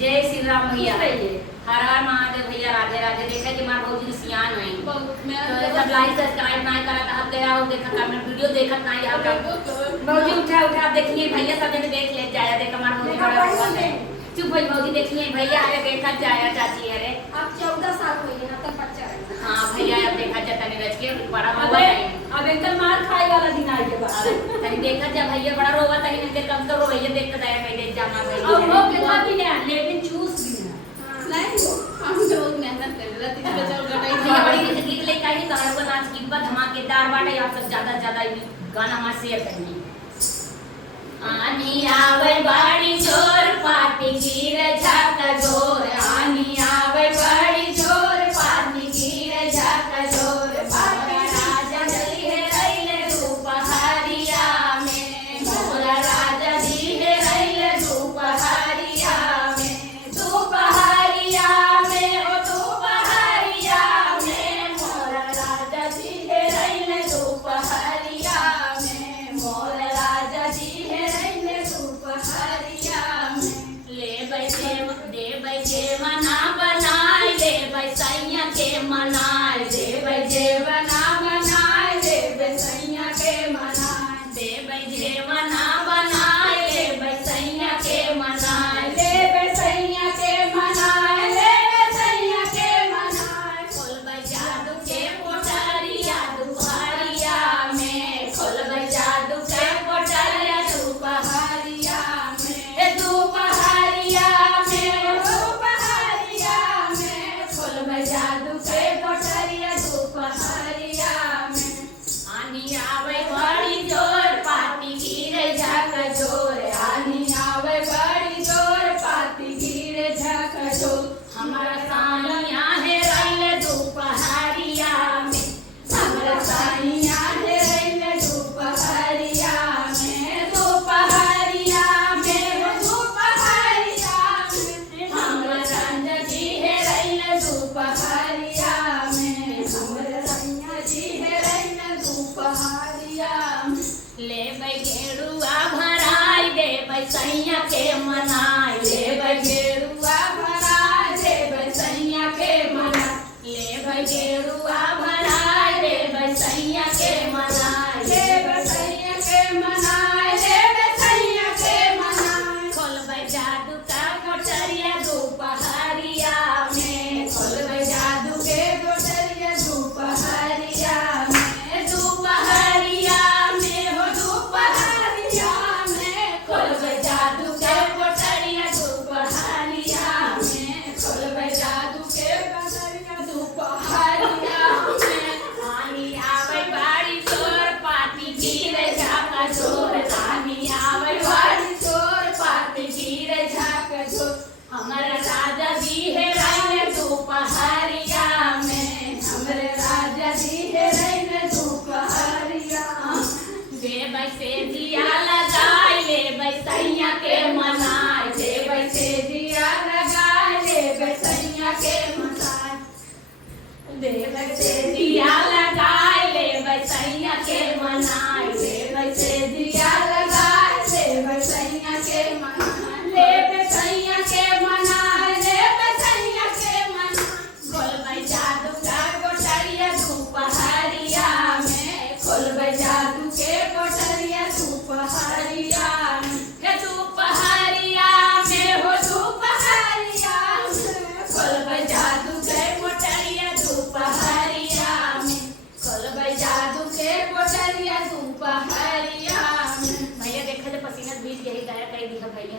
जय श्री राम भैया। हर हर महादेव भैया। राधे राधे। देखा कि मां बहुत सियान हुई तो सब लाइक सब्सक्राइब नहीं करा था अब गया हो देखा का मैं वीडियो देखत नहीं अब मौजी उठा उठा देखिए भैया सब ने देख ले जाया देखा मां मौजी बड़ा हुआ है चुप भाई मौजी देखिए भैया आए देखा जाया चाची अरे अब 14 साल हुई ना तब बच्चा है। हां भैया अब देखा जाता नहीं रच के बड़ा हुआ है अब एकदम मार खाए वाला दिन आ गया बस तनी देखा जा भैया बड़ा रोवा था इनके कम तो रोइए देख के दया कह दे जामा भैया अब हो के खाती है लेकिन चूस भी है नहीं वो हम तो मेहनत कर रहे थे बचाओ गटाई भैया बड़ी गीत लेके आई तो को नाच गीत बा धमाकेदार बाटे आप सब ज्यादा गाना हमारे शेयर करिए। आनी आवे बाड़ी जोर पाटी गिर झाका जोर आनी आवे बाड़ी जोर पाटी गिर झाका जोर बाबा राजा जी है रैले दोपहरिया में मोरा राजा जी है रैले दोपहरिया में दोपहरिया में ओ दोपहरिया में मोरा राजा जी है रैले दोपहरिया में मोरा राजा जी है रैले दोपहरिया में ले बैठे दे बैठे मना बनाए ले बैसैया के मनाए दे बैठे मना बनाए ले बैसैया के मनाए दे बैठे मना बनाए ले बैसैया के मनाए ले बैसैया के मनाए ले बैसैया के मनाए खोल जादू के पोटरिया दुपहरिया में खोल जादू के पोटरिया दुपहरिया में दोपहरिया में दोपहरिया में खोल जादू के पोटरिया दोपहरिया में आनी आवे बड़ी जोर पाती गिरे झक जोर आनी आवे बड़ी जोर पाती गिरे झक जोर हमारा सानिया है रैले दोपहरिया में हमारा सानिया है रैले दोपहरिया में दोपहरिया में दोपहरिया में हमारा रंजा जी है रैले दोपहरिया में हमारा रंजा जी है रैले दोपहरिया में ले गेरुआ भराई दे बैसैया के मनाई ले गेरुआ भराई दे बैसैया के मनाई ले गेरुआ भराई दे बैसैया के मनाई ले बैसैया के मनाई ले बैसैया के मनाई खोल जादू का कोठरिया दोपहरिया में खोल जादू के कोठरिया दोपहरिया में दोपहरिया में हो दोपहरिया में खोल जादू के कोठरिया दोपहरिया में खोल जादू के कोठरिया दोपहरिया में आनी आवे बाड़ी चोर पाती गिरे झाका चोर आनी आवे बाड़ी चोर पाती गिरे झाका चोर हमारा राजा जी है रैले दोपहरिया में हमारे राजा जी है रैले दोपहरिया दे बैसे दिया लगाए ले बैसैया के मनाए दे बैसे दिया लगाए ले बैसैया के मनाए दे बैसे दिया लगाए ले बैसैया के मनाए दे बैसे दिया लगाए ले बैसैया के मनाए ले बैसैया के मनाए ले बैसैया के मनाए खोल जादू का कोठरिया दोपहरिया में खोल जादू के कोठरिया दोपहरिया में हे दोपहरिया में हो दोपहरिया में खोल जादू के कोठरिया दोपहरिया में खोल जादू के कोठरिया दोपहरिया में भैया देखा जब पसीना बीत गई गाया कहीं दिखा भैया।